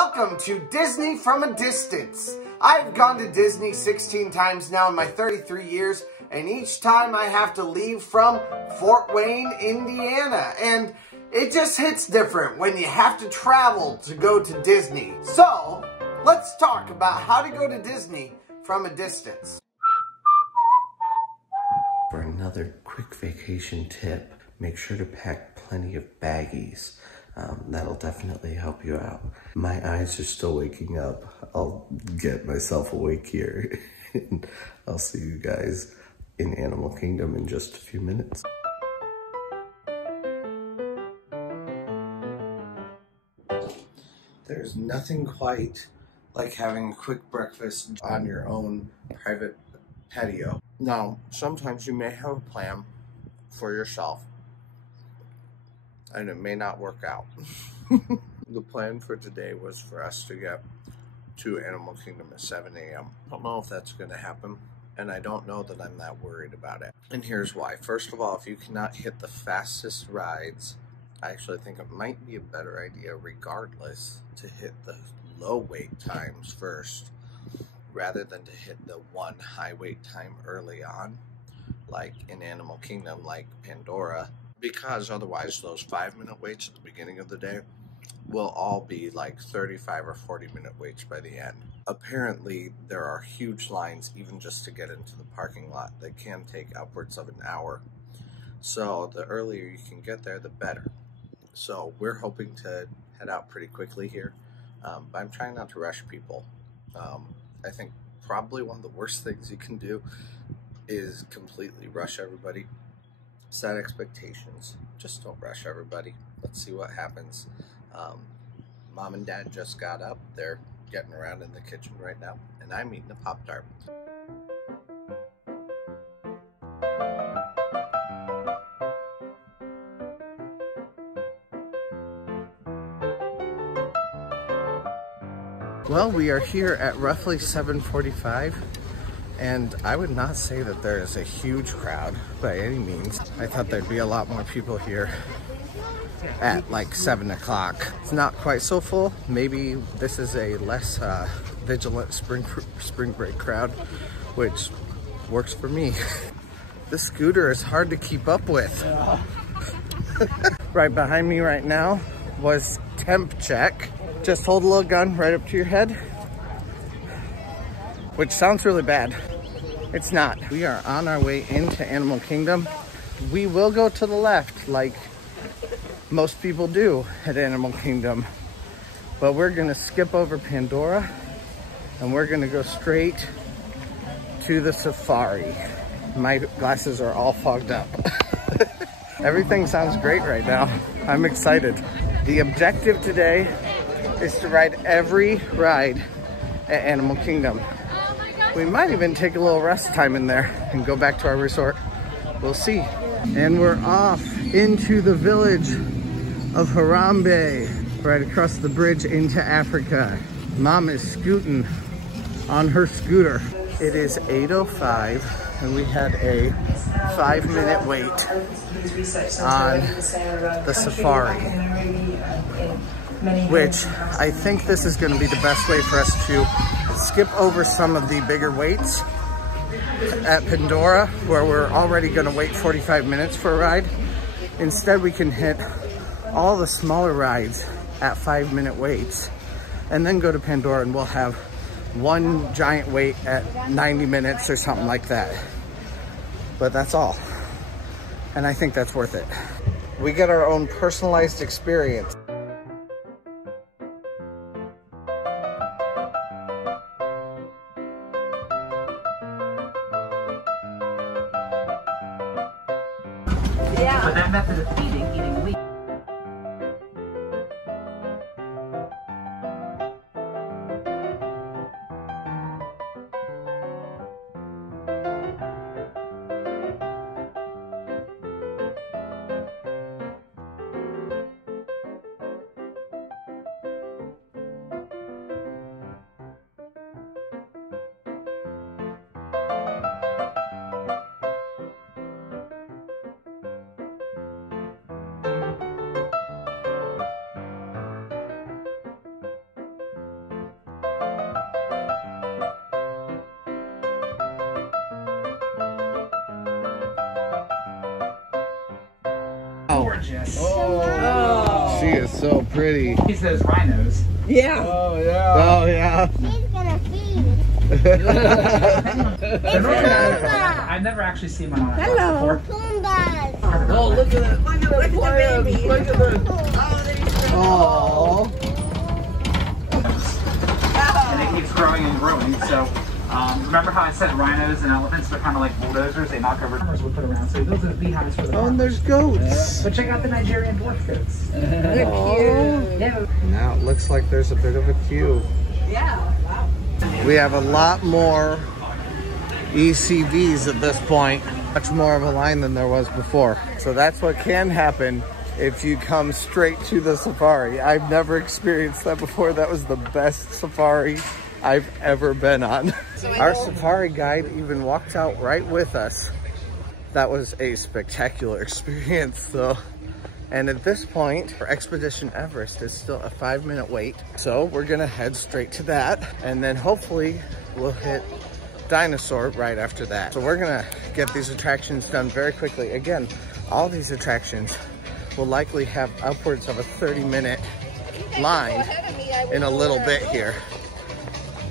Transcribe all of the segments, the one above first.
Welcome to Disney from a Distance. I've gone to Disney 16 times now in my 33 years, and each time I have to leave from Fort Wayne, Indiana. And it just hits different when you have to travel to go to Disney. So, let's talk about how to go to Disney from a distance. For another quick vacation tip, make sure to pack plenty of baggies. That'll definitely help you out. My eyes are still waking up. I'll get myself awake here. And I'll see you guys in Animal Kingdom in just a few minutes. There's nothing quite like having a quick breakfast on your own private patio. Now, sometimes you may have a plan for yourself, and it may not work out. The plan for today was for us to get to Animal Kingdom at 7 a.m. I don't know if that's going to happen, and I don't know that I'm that worried about it. And here's why. First of all, if you cannot hit the fastest rides, I actually think it might be a better idea, regardless, to hit the low wait times first, rather than to hit the one high wait time early on, like in Animal Kingdom, like Pandora, because otherwise those 5-minute waits at the beginning of the day will all be like 35 or 40-minute waits by the end. Apparently, there are huge lines even just to get into the parking lot that can take upwards of an hour. So the earlier you can get there, the better. So we're hoping to head out pretty quickly here, but I'm trying not to rush people. I think probably one of the worst things you can do is completely rush everybody. Set expectations. Just don't rush everybody. Let's see what happens. Mom and Dad just got up. They're getting around in the kitchen right now, and I'm eating a Pop-Tart. Well, we are here at roughly 7:45. And I would not say that there is a huge crowd by any means. I thought there'd be a lot more people here at like 7 o'clock. It's not quite so full. Maybe this is a less vigilant spring break crowd, which works for me. This scooter is hard to keep up with. Right behind me right now was temp check. Just hold a little gun right up to your head, which sounds really bad. It's not. We are on our way into Animal Kingdom. We will go to the left like most people do at Animal Kingdom, but we're gonna skip over Pandora and we're gonna go straight to the safari. My glasses are all fogged up. Everything sounds great right now. I'm excited. The objective today is to ride every ride at Animal Kingdom. We might even take a little rest time in there and go back to our resort. We'll see. And we're off into the village of Harambe, right across the bridge into Africa. Mom is scooting on her scooter. It is 8:05 and we had a 5-minute wait on the safari, which I think this is going to be the best way for us to skip over some of the bigger waits at Pandora, where we're already going to wait 45 minutes for a ride. Instead, we can hit all the smaller rides at 5-minute waits and then go to Pandora, and we'll have one giant wait at 90 minutes or something like that. But that's all. And I think that's worth it. We get our own personalized experience. But that method of feeding, eating wheat. gorgeous. Oh. She is so pretty. He's those rhinos. Yeah. Oh, yeah. Oh, yeah. He's gonna feed. I've never actually seen one on a Hello. before. Pumbas. Oh, look at it. Look at it. Look at the baby. Look at it. Oh. And it keeps growing and growing. So, remember how I said rhinos and elephants are kind of like bulldozers? They knock over farmers would put around. So he builds those beehives for the Oh, and farmers. there's goats. But check out the Nigerian dwarf goats. They're cute. Yeah. Now it looks like there's a bit of a queue. Yeah. Wow. We have a lot more ECVs at this point. Much more of a line than there was before. So that's what can happen if you come straight to the safari. I've never experienced that before. That was the best safari I've ever been on. Our safari guide even walked out right with us. That was a spectacular experience though. And at this point, for Expedition Everest, it's still a 5-minute wait. So we're gonna head straight to that. And then hopefully we'll hit Dinosaur right after that. So we're gonna get these attractions done very quickly. Again, all these attractions will likely have upwards of a 30-minute line in a little bit here.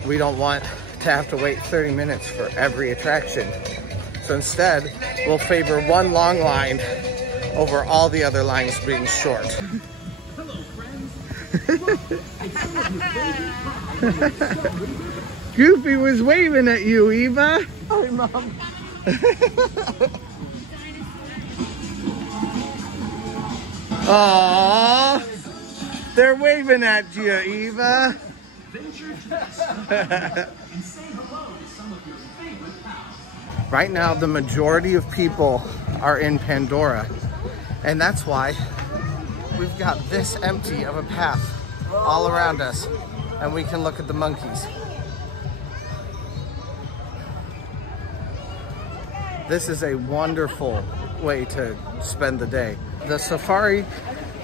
We don't want to have to wait 30 minutes for every attraction. So instead, we'll favor one long line over all the other lines being short. Hello, friends. Goofy was waving at you, Eva. Hi, Mom. Aww, they're waving at you, Eva. Right now, the majority of people are in Pandora, and that's why we've got this empty of a path all around us, and we can look at the monkeys. This is a wonderful way to spend the day. The safari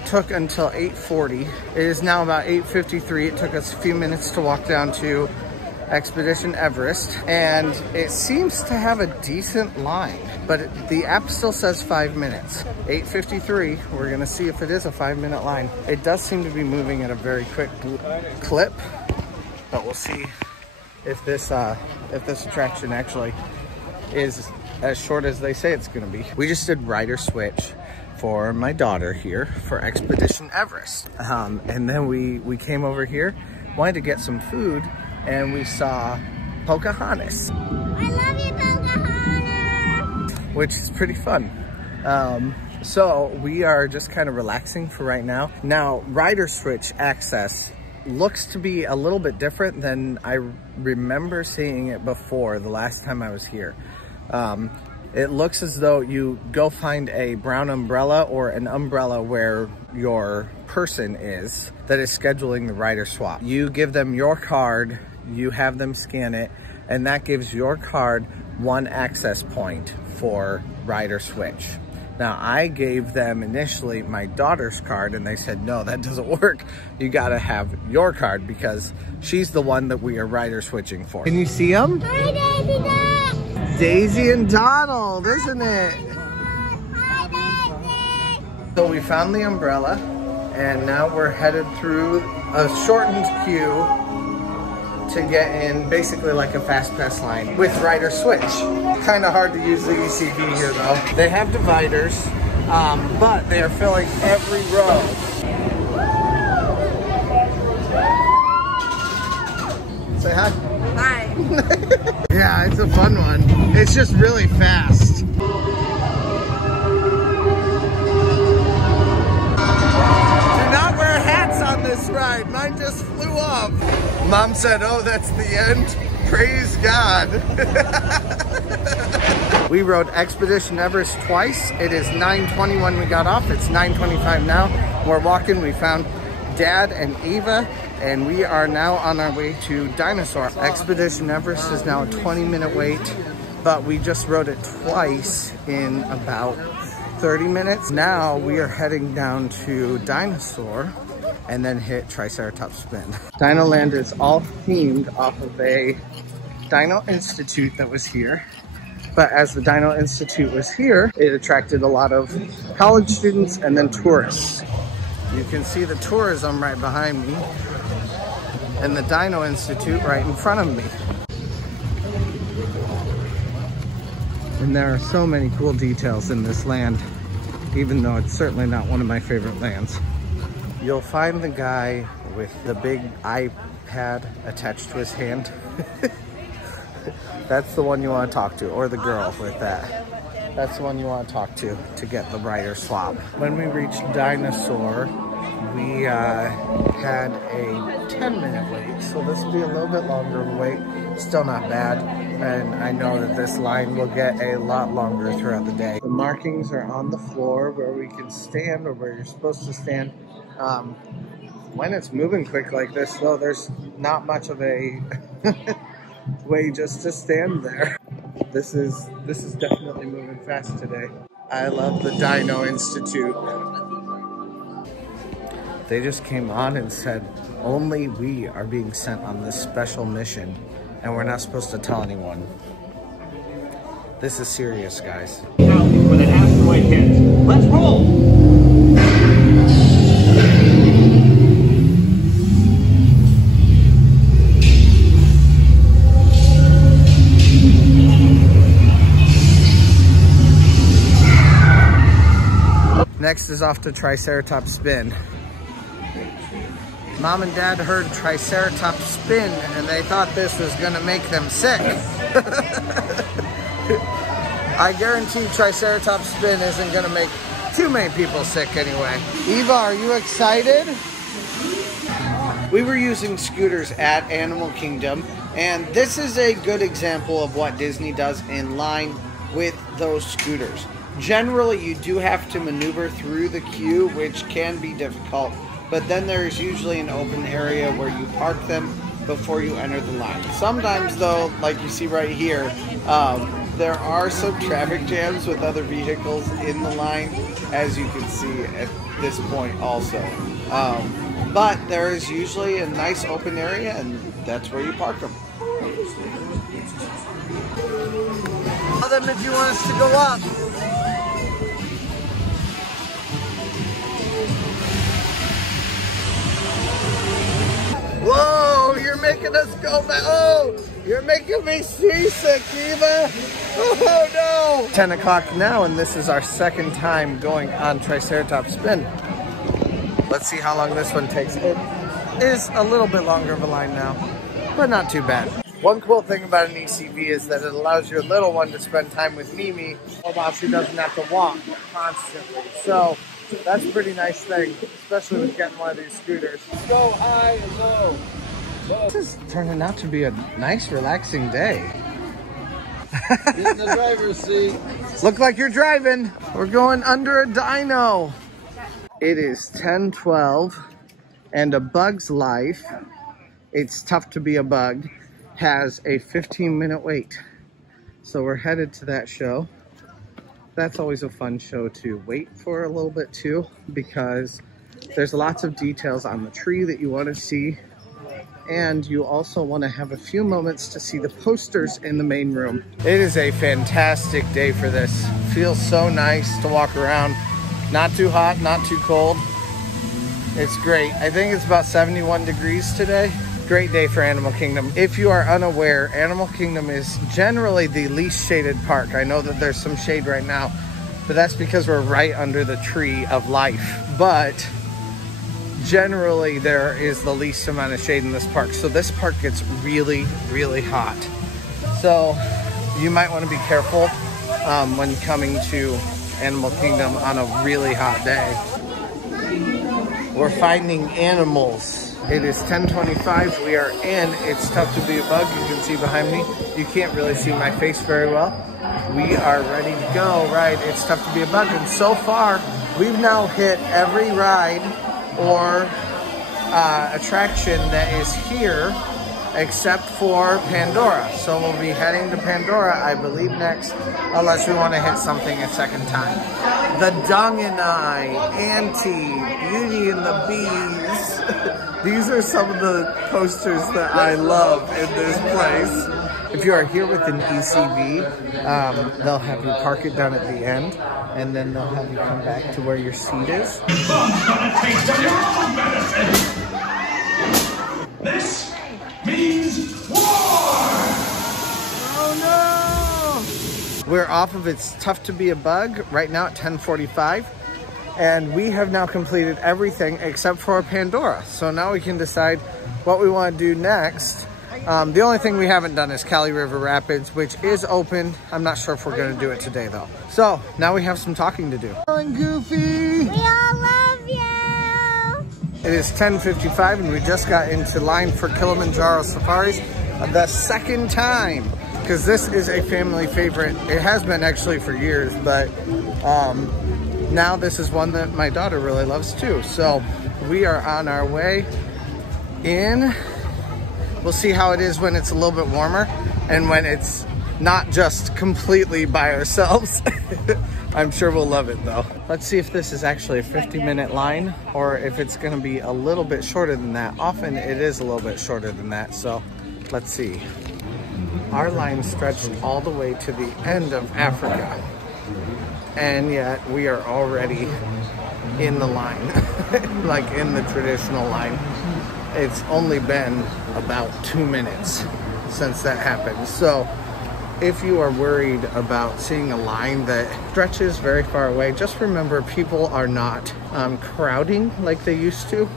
took until 8:40. It is now about 8:53. It took us a few minutes to walk down to Expedition Everest, and it seems to have a decent line, but the app still says 5 minutes. 8:53, we're gonna see if it is a 5-minute line. It does seem to be moving at a very quick clip, but we'll see if this attraction actually is as short as they say it's gonna be. We just did rider switch for my daughter here for Expedition Everest. And then we came over here, wanted to get some food, and we saw Pocahontas. I love you, Pocahontas. Which is pretty fun. So we are just kind of relaxing for right now. Now, rider switch access looks to be a little bit different than I remember seeing it before the last time I was here. It looks as though you go find a brown umbrella or an umbrella where your person is that is scheduling the rider swap. You give them your card, you have them scan it, and that gives your card one access point for rider switch. Now, I gave them initially my daughter's card, and they said, no, that doesn't work. You gotta have your card because she's the one that we are rider switching for. Can you see them? Hi, Daisy Duck. Daisy and Donald, isn't it? Hi, Daisy. So we found the umbrella, and now we're headed through a shortened queue to get in basically like a fast pass line with rider switch. Kind of hard to use the ECV here though. They have dividers, but they are filling every row. Say hi. Hi. Yeah, it's a fun one. It's just really fast. Do not wear hats on this ride. Mine just flew off. Mom said, oh, that's the end. Praise God. We rode Expedition Everest twice. It is 9:20 when we got off. It's 9:25 now. We're walking. We found Dad and Eva, and we are now on our way to Dinosaur. Expedition Everest is now a 20-minute wait, but we just rode it twice in about 30 minutes. Now we are heading down to Dinosaur and then hit Triceratops Spin. Dino Land is all themed off of a Dino Institute that was here. But as the Dino Institute was here, it attracted a lot of college students and then tourists. You can see the tourism right behind me and the Dino Institute right in front of me. And there are so many cool details in this land, even though it's certainly not one of my favorite lands. You'll find the guy with the big iPad attached to his hand. That's the one you want to talk to, or the girl with that. That's the one you want to talk to get the rider swap. When we reached Dinosaur, we had a 10-minute wait, so this will be a little bit longer of a wait. Still not bad, and I know that this line will get a lot longer throughout the day. The markings are on the floor where we can stand, or where you're supposed to stand. When it's moving quick like this, though, there's not much of a way just to stand there. This is definitely moving fast today. I love the Dino Institute. They just came on and said, only we are being sent on this special mission, and we're not supposed to tell anyone. This is serious, guys. When an asteroid hits, let's roll! Next is off to Triceratops Spin. Mom and Dad heard Triceratops Spin and they thought this was gonna make them sick. I guarantee Triceratops Spin isn't gonna make too many people sick anyway. Eva, are you excited? We were using scooters at Animal Kingdom, and this is a good example of what Disney does in line with those scooters. Generally, you do have to maneuver through the queue, which can be difficult, but then there's usually an open area where you park them before you enter the line. Sometimes, though, like you see right here, there are some traffic jams with other vehicles in the line, as you can see at this point also. But there is usually a nice open area, and that's where you park them. Tell them if you want us to go up. Whoa, you're making us go back. Oh, you're making me seasick, Eva. Oh no. 10 o'clock now, and this is our second time going on Triceratops Spin. Let's see how long this one takes. It is a little bit longer of a line now, but not too bad. One cool thing about an ECV is that it allows your little one to spend time with Mimi while she doesn't have to walk constantly. So that's a pretty nice thing, especially with getting one of these scooters. Go high and low. This is turning out to be a nice, relaxing day. Get in the driver's seat. Look like you're driving. We're going under a dino. It is 10:12, and A Bug's Life, It's Tough to Be a Bug, has a 15-minute wait. So we're headed to that show. That's always a fun show to wait for a little bit too, because there's lots of details on the tree that you want to see, and you also want to have a few moments to see the posters in the main room. It is a fantastic day for this. Feels so nice to walk around. Not too hot, not too cold. It's great. I think it's about 71 degrees today. Great day for Animal Kingdom. If you are unaware, Animal Kingdom is generally the least shaded park. I know that there's some shade right now, but that's because we're right under the tree of life. But generally there is the least amount of shade in this park. So this park gets really, really hot. So you might want to be careful when coming to Animal Kingdom on a really hot day. We're finding animals. It is 10:25. We are in It's Tough to Be a Bug. You can see behind me. You can't really see my face very well. We are ready to go ride It's Tough to Be a Bug. And so far, we've now hit every ride or attraction that is here except for Pandora. So we'll be heading to Pandora, I believe, next, unless we want to hit something a second time. The Dung and I, Auntie, Beauty and the Bees. These are some of the posters that I love in this place. If you are here with an ECV, they'll have you park it down at the end, and then they'll have you come back to where your seat is. This means war! Oh no! We're off of It's Tough to Be a Bug right now at 10:45, and we have now completed everything except for Pandora. So now we can decide what we want to do next. The only thing we haven't done is Kali River Rapids, which is open. I'm not sure if we're going to do it today though. So now we have some talking to do. And Goofy! We all love you! It is 10:55 and we just got into line for Kilimanjaro Safaris the second time, because this is a family favorite. It has been actually for years, but now this is one that my daughter really loves too. So we are on our way in. We'll see how it is when it's a little bit warmer and when it's not just completely by ourselves. I'm sure we'll love it though. Let's see if this is actually a 50-minute line or if it's gonna be a little bit shorter than that. Often it is a little bit shorter than that, so let's see. Our line stretched all the way to the end of Africa, and yet we are already in the line, like in the traditional line. It's only been about 2 minutes since that happened. So if you are worried about seeing a line that stretches very far away, just remember people are not crowding like they used to.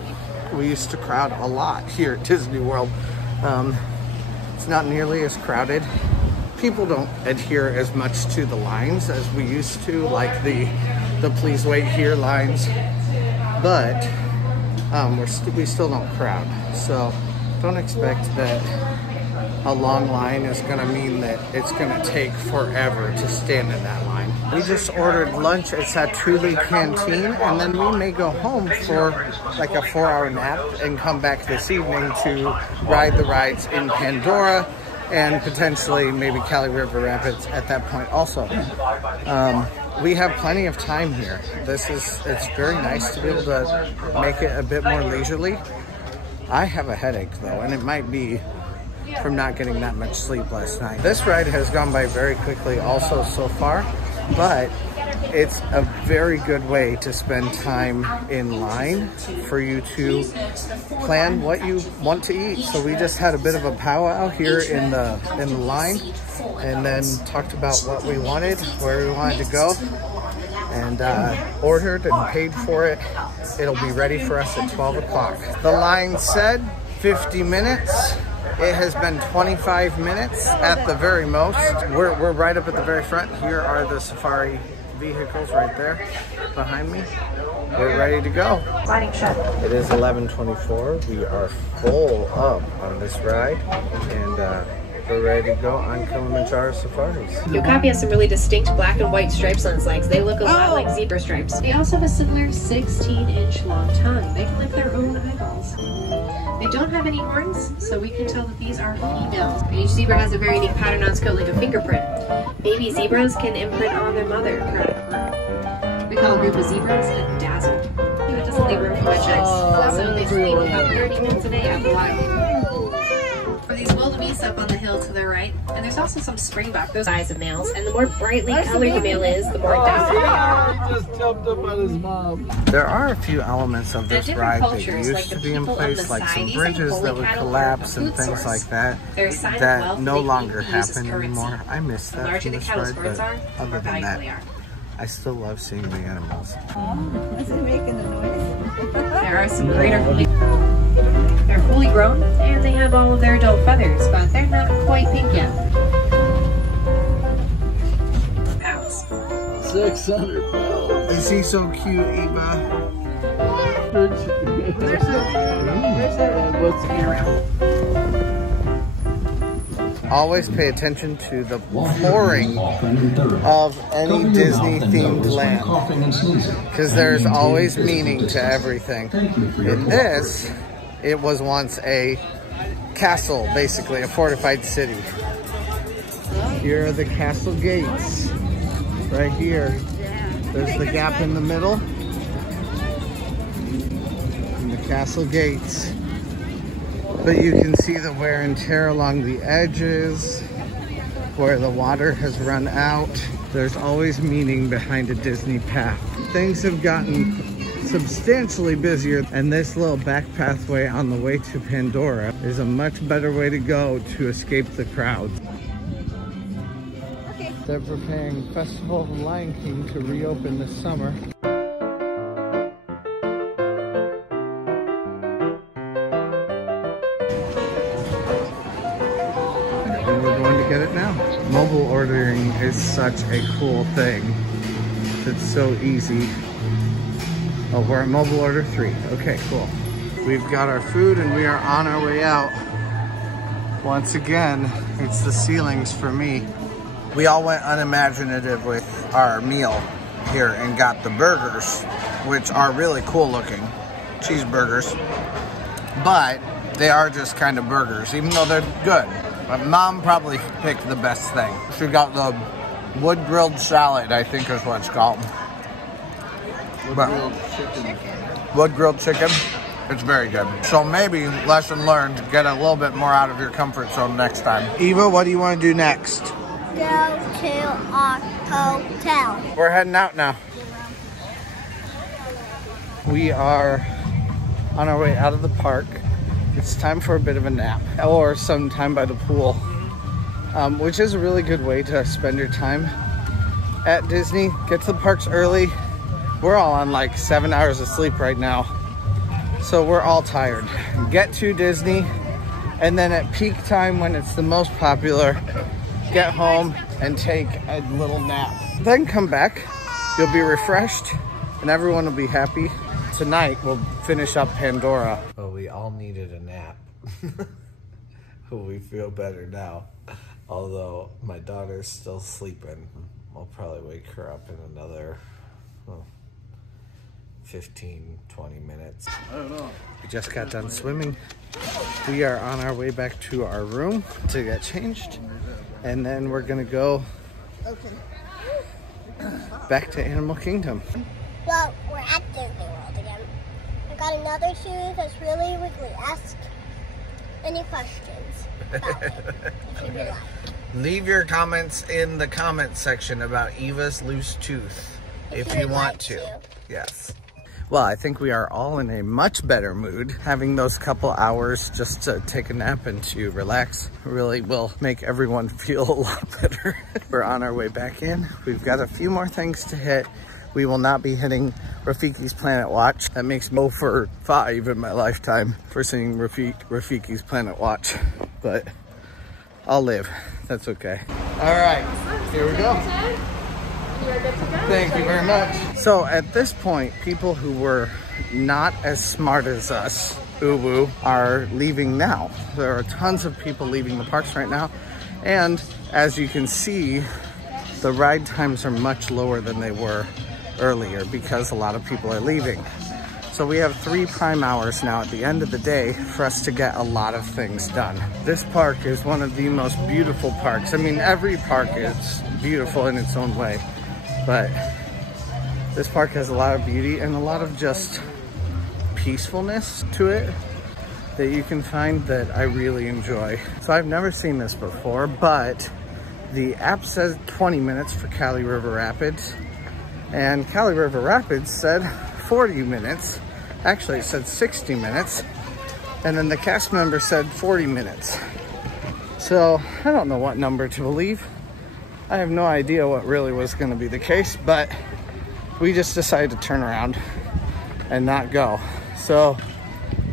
We used to crowd a lot here at Disney World. It's not nearly as crowded. People don't adhere as much to the lines as we used to, like the please wait here lines, but we still don't crowd. So don't expect that a long line is gonna mean that it's gonna take forever to stand in that line. We just ordered lunch at Satuli Canteen, and then we may go home for like a 4-hour nap and come back this evening to ride the rides in Pandora and potentially maybe Kali River Rapids at that point also. We have plenty of time here. It's very nice to be able to make it a bit more leisurely. I have a headache though, and it might be from not getting that much sleep last night. This ride has gone by very quickly also so far, but it's a very good way to spend time in line for you to plan what you want to eat. So we just had a bit of a powwow here in the line, and then talked about what we wanted, where we wanted to go, and ordered and paid for it. It'll be ready for us at 12 o'clock. The line said 50 minutes. It has been 25 minutes at the very most. We're right up at the very front. Here are the safari vehicles right there behind me. We're ready to go. It is 11:24. We are full up on this ride, and we're ready to go on Kilimanjaro Safaris. Your copy has some really distinct black and white stripes on its legs. They look a lot like zebra stripes. They also have a similar 16-inch long tongue. They can lick their own eyeballs. They don't have any horns, so we can tell that these are females. And each zebra has a very unique pattern on its coat, like a fingerprint. Baby zebras can imprint on their mother. We call a group of zebras a dazzle. It doesn't leave room for my chicks, so they sleep about 30 minutes a day at the wild. For these wildebeest up on the hill to the right, and there's also some springbuck. Those eyes of males, and the more brightly colored the male is, the more dazzled they are. He just jumped up on his mom. There are a few elements of this ride that used to be in place, like some bridges that would collapse and things like that, that no longer happen anymore. I miss that from this ride, but other than that, I still love seeing the animals. Is it making a noise? There are some greater they're fully grown, and they have all of their adult feathers, but they're not quite pink yet. Pounds. 600 pounds. Is he so cute, Eva? Always pay attention to the flooring of any Disney-themed land, because there's always meaning to everything. In this, it was once a castle, basically, a fortified city. Here are the castle gates, right here. There's the gap in the middle, and the castle gates. But you can see the wear and tear along the edges. where the water has run out. There's always meaning behind a Disney path. Things have gotten substantially busier, and this little back pathway on the way to Pandora is a much better way to go to escape the crowd. Okay. They're preparing Festival of the Lion King to reopen this summer. And we're going to get it now. Mobile ordering is such a cool thing. It's so easy. Oh, we're at mobile order 3. Okay, cool. We've got our food and we are on our way out. Once again, it's the ceilings for me. We all went unimaginative with our meal here and got the burgers, which are really cool looking. Cheeseburgers. But they are just kind of burgers, even though they're good. My mom probably picked the best thing. She got the wood grilled salad, I think is what it's called. Wood grilled chicken. It's very good. So maybe, lesson learned, get a little bit more out of your comfort zone next time. Eva, what do you want to do next? Go to our hotel. We're heading out now. We are on our way out of the park. It's time for a bit of a nap or some time by the pool, which is a really good way to spend your time at Disney. Get to the parks early. We're all on like 7 hours of sleep right now, so we're all tired. Get to Disney, and then at peak time when it's the most popular, get home and take a little nap. Then come back, you'll be refreshed, and everyone will be happy. Tonight we'll finish up Pandora. Well, we all needed a nap. We feel better now, although my daughter's still sleeping. I'll probably wake her up in another 15, 20 minutes. I don't know. We just got done swimming. We are on our way back to our room to get changed. And then we're gonna go back to Animal Kingdom. Well, we're at Disney World again. I got another shoe that's really wiggly. Ask any questions about it if you would like. Leave your comments in the comments section about Eva's loose tooth if you want to. Yes. Well, I think we are all in a much better mood. Having those couple hours just to take a nap and to relax really will make everyone feel a lot better. We're on our way back in. We've got a few more things to hit. We will not be hitting Rafiki's Planet Watch. That makes me 0 for 5 in my lifetime for seeing Rafiki's Planet Watch, but I'll live. That's okay. All right, here we go. Thank you very much. So at this point, people who were not as smart as us, uwu, are leaving now. There are tons of people leaving the parks right now. And as you can see, the ride times are much lower than they were earlier because a lot of people are leaving. So we have 3 prime hours now at the end of the day for us to get a lot of things done. This park is one of the most beautiful parks. I mean, every park is beautiful in its own way, but this park has a lot of beauty and a lot of just peacefulness to it that you can find that I really enjoy. So I've never seen this before, but the app says 20 minutes for Cali River Rapids, and Cali River Rapids said 40 minutes. Actually, it said 60 minutes, and then the cast member said 40 minutes. So I don't know what number to believe. I have no idea what really was going to be the case, but we just decided to turn around and not go. So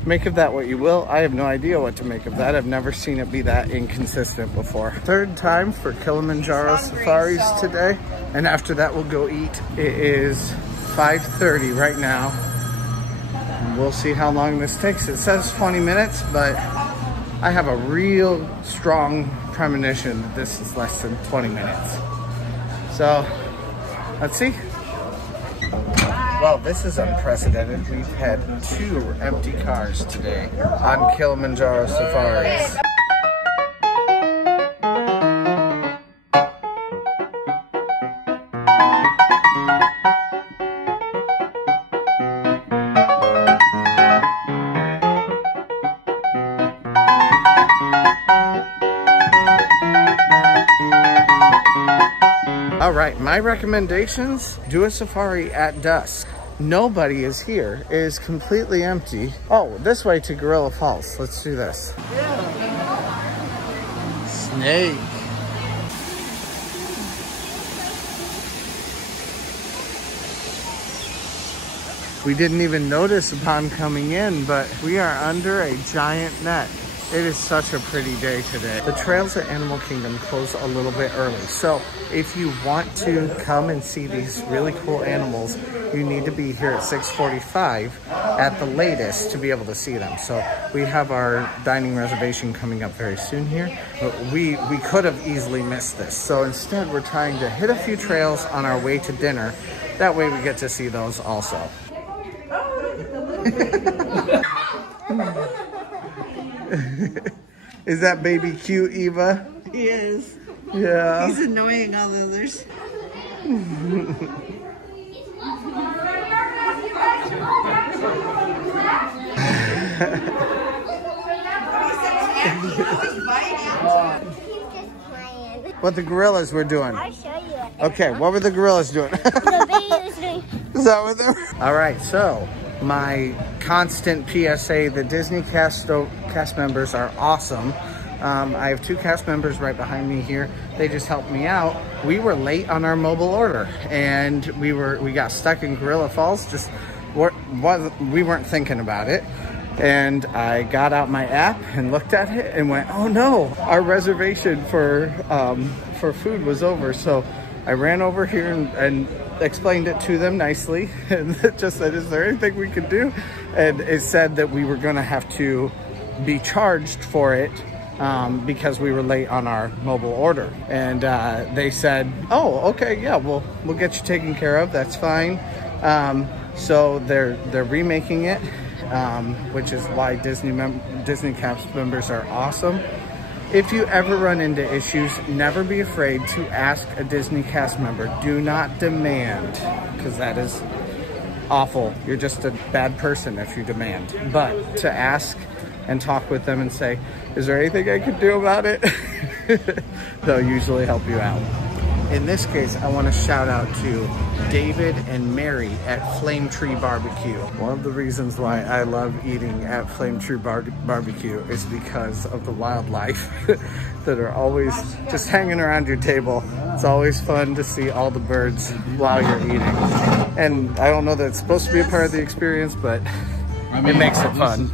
make of that what you will. I have no idea what to make of that. I've never seen it be that inconsistent before. 3rd time for Kilimanjaro Safaris today, and after that we'll go eat. It is 5:30 right now. We'll see how long this takes. It says 20 minutes, but I have a real strong premonition that this is less than 20 minutes. So, let's see. Well, this is unprecedented. We've had 2 empty cars today on Kilimanjaro Safaris. All right, my recommendations, do a safari at dusk. Nobody is here. It is completely empty. Oh, this way to Gorilla Falls. Let's do this. Snake. We didn't even notice upon coming in, but we are under a giant net. It is such a pretty day today. The trails at Animal Kingdom close a little bit early. So if you want to come and see these really cool animals, you need to be here at 6:45 at the latest to be able to see them. So we have our dining reservation coming up very soon here, but we could have easily missed this. So instead we're trying to hit a few trails on our way to dinner. That way we get to see those also. Is that baby cute, Eva? He is. Yeah. He's annoying all the others. What the gorillas were doing. I'll show you it. Okay, what were the gorillas doing? The baby was doing. Is that what they're... All right, so my constant PSA, the Disney cast members are awesome. I have 2 cast members right behind me here. They just helped me out. We were late on our mobile order and we got stuck in Gorilla Falls. We weren't thinking about it. And I got out my app and looked at it and went, oh no, our reservation for food was over. So I ran over here and explained it to them nicely and just said, is there anything we could do? And it said that we were gonna have to be charged for it because we were late on our mobile order. And they said, oh, okay, yeah, we'll get you taken care of, that's fine. So they're remaking it, which is why Disney cast members are awesome. If you ever run into issues, never be afraid to ask a Disney cast member. Do not demand, because that is awful. You're just a bad person if you demand. But to ask and talk with them and say, is there anything I can do about it? They'll usually help you out. In this case, I want to shout out to David and Mary at Flame Tree Barbecue. One of the reasons why I love eating at Flame Tree Barbecue is because of the wildlife that are always just hanging around your table. It's always fun to see all the birds while you're eating. And I don't know that it's supposed to be a part of the experience, but it makes it fun.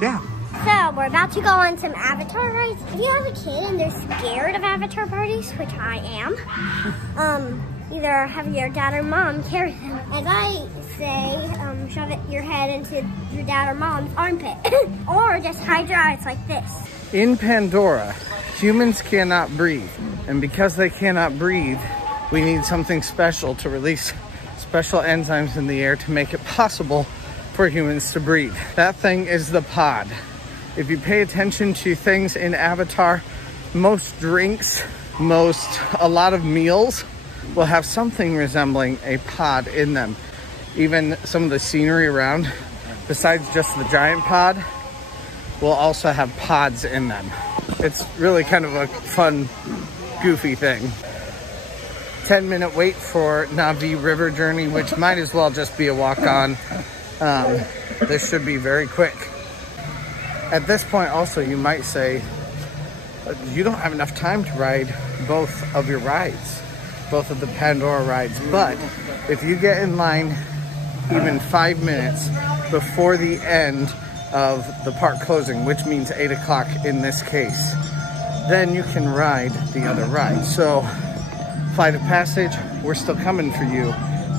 Yeah. So, we're about to go on some Avatar rides. If you have a kid and they're scared of Avatar parties, which I am, either have your dad or mom carry them. As I say, shove your head into your dad or mom's armpit. Or just hide your eyes like this. In Pandora, humans cannot breathe. And because they cannot breathe, we need something special to release special enzymes in the air to make it possible for humans to breathe. That thing is the pod. If you pay attention to things in Avatar, most drinks, a lot of meals will have something resembling a pod in them. Even some of the scenery around, besides just the giant pod, will also have pods in them. It's really kind of a fun, goofy thing. 10-minute wait for Na'vi River Journey, which might as well just be a walk-on. This should be very quick. At this point also, you might say, you don't have enough time to ride both of your rides, both of the Pandora rides. But if you get in line even 5 minutes before the end of the park closing, which means 8 o'clock in this case, then you can ride the other ride. So Flight of Passage, we're still coming for you.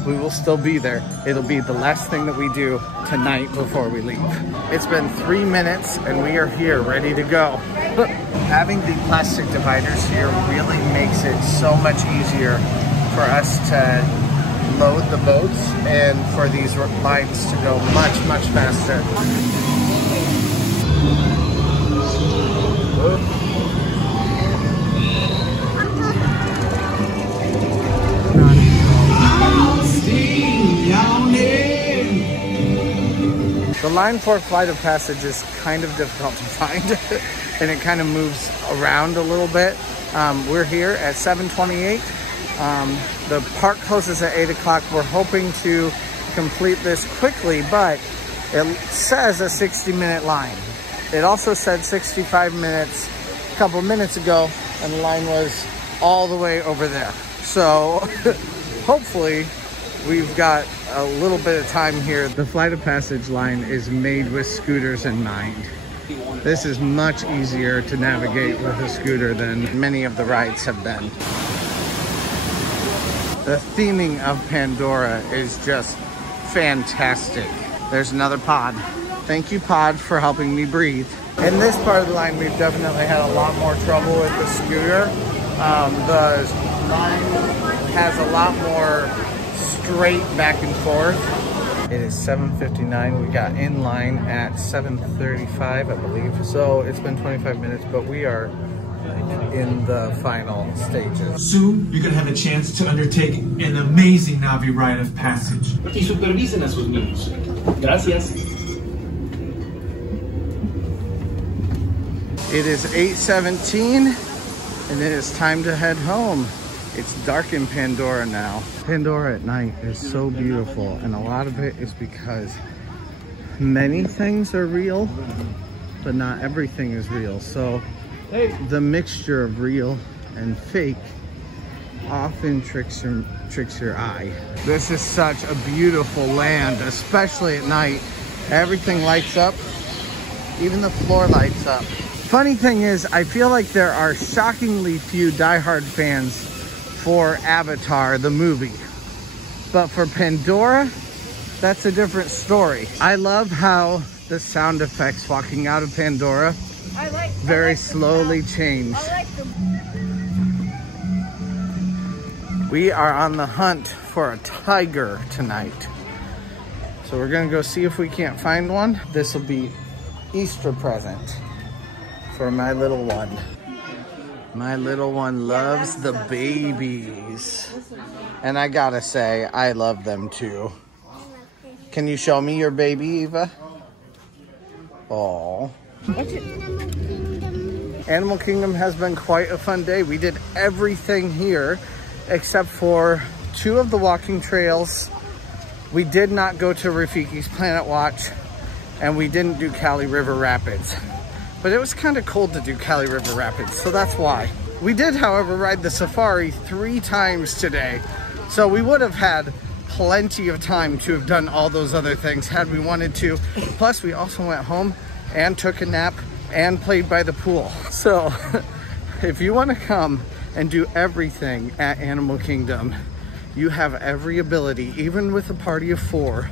We will still be there. It'll be the last thing that we do tonight before we leave. It's been 3 minutes and we are here ready to go. Having the plastic dividers here really makes it so much easier for us to load the boats and for these lines to go much, much faster. The line for Flight of Passage is kind of difficult to find and it kind of moves around a little bit. We're here at 7:28. The park closes at 8 o'clock. We're hoping to complete this quickly, but it says a 60-minute line. It also said 65 minutes a couple minutes ago, and the line was all the way over there. So hopefully we've got a little bit of time here. The Flight of Passage line is made with scooters in mind. This is much easier to navigate with a scooter than many of the rides have been. The theming of Pandora is just fantastic. There's another pod. Thank you, pod, for helping me breathe. In this part of the line, we've definitely had a lot more trouble with the scooter. The line has a lot more straight back and forth. It is 7:59. We got in line at 7:35, I believe. So it's been 25 minutes, but we are in the final stages. Soon, you're going to have a chance to undertake an amazing Navi rite of passage. Y supervisen a sus niños. Gracias. It is 8:17, and it is time to head home. It's dark in Pandora now. Pandora at night is so beautiful, and a lot of it is because many things are real, but not everything is real. So the mixture of real and fake often tricks your eye. This is such a beautiful land, especially at night. Everything lights up, even the floor lights up. Funny thing is, I feel like there are shockingly few diehard fans for Avatar, the movie. But for Pandora, that's a different story. I love how the sound effects walking out of Pandora very slowly change. We are on the hunt for a tiger tonight. So we're gonna go see if we can't find one. This will be Easter present for my little one. My little one loves the babies. And I gotta say, I love them too. Can you show me your baby, Eva? Oh. Animal Kingdom has been quite a fun day. We did everything here except for 2 of the walking trails. We did not go to Rafiki's Planet Watch, and we didn't do Kali River Rapids. But it was kind of cold to do Kali River Rapids, so that's why. We did, however, ride the safari 3 times today. So we would have had plenty of time to have done all those other things had we wanted to. Plus, we also went home and took a nap and played by the pool. So if you want to come and do everything at Animal Kingdom, you have every ability, even with a party of 4,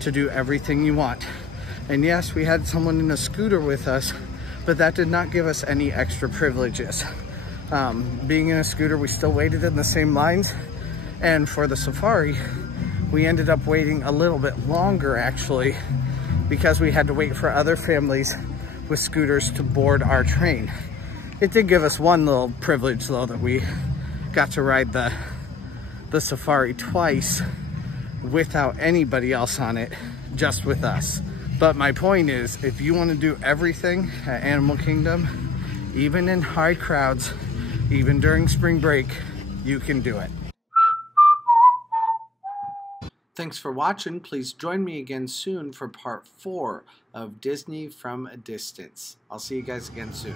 to do everything you want. And yes, we had someone in a scooter with us, but that did not give us any extra privileges. Being in a scooter, we still waited in the same lines. And for the safari, we ended up waiting a little bit longer actually, because we had to wait for other families with scooters to board our train. It did give us one little privilege though, that we got to ride the safari twice without anybody else on it, just with us. But my point is, if you want to do everything at Animal Kingdom, even in high crowds, even during spring break, you can do it. Thanks for watching. Please join me again soon for part 4 of Disney from a Distance. I'll see you guys again soon.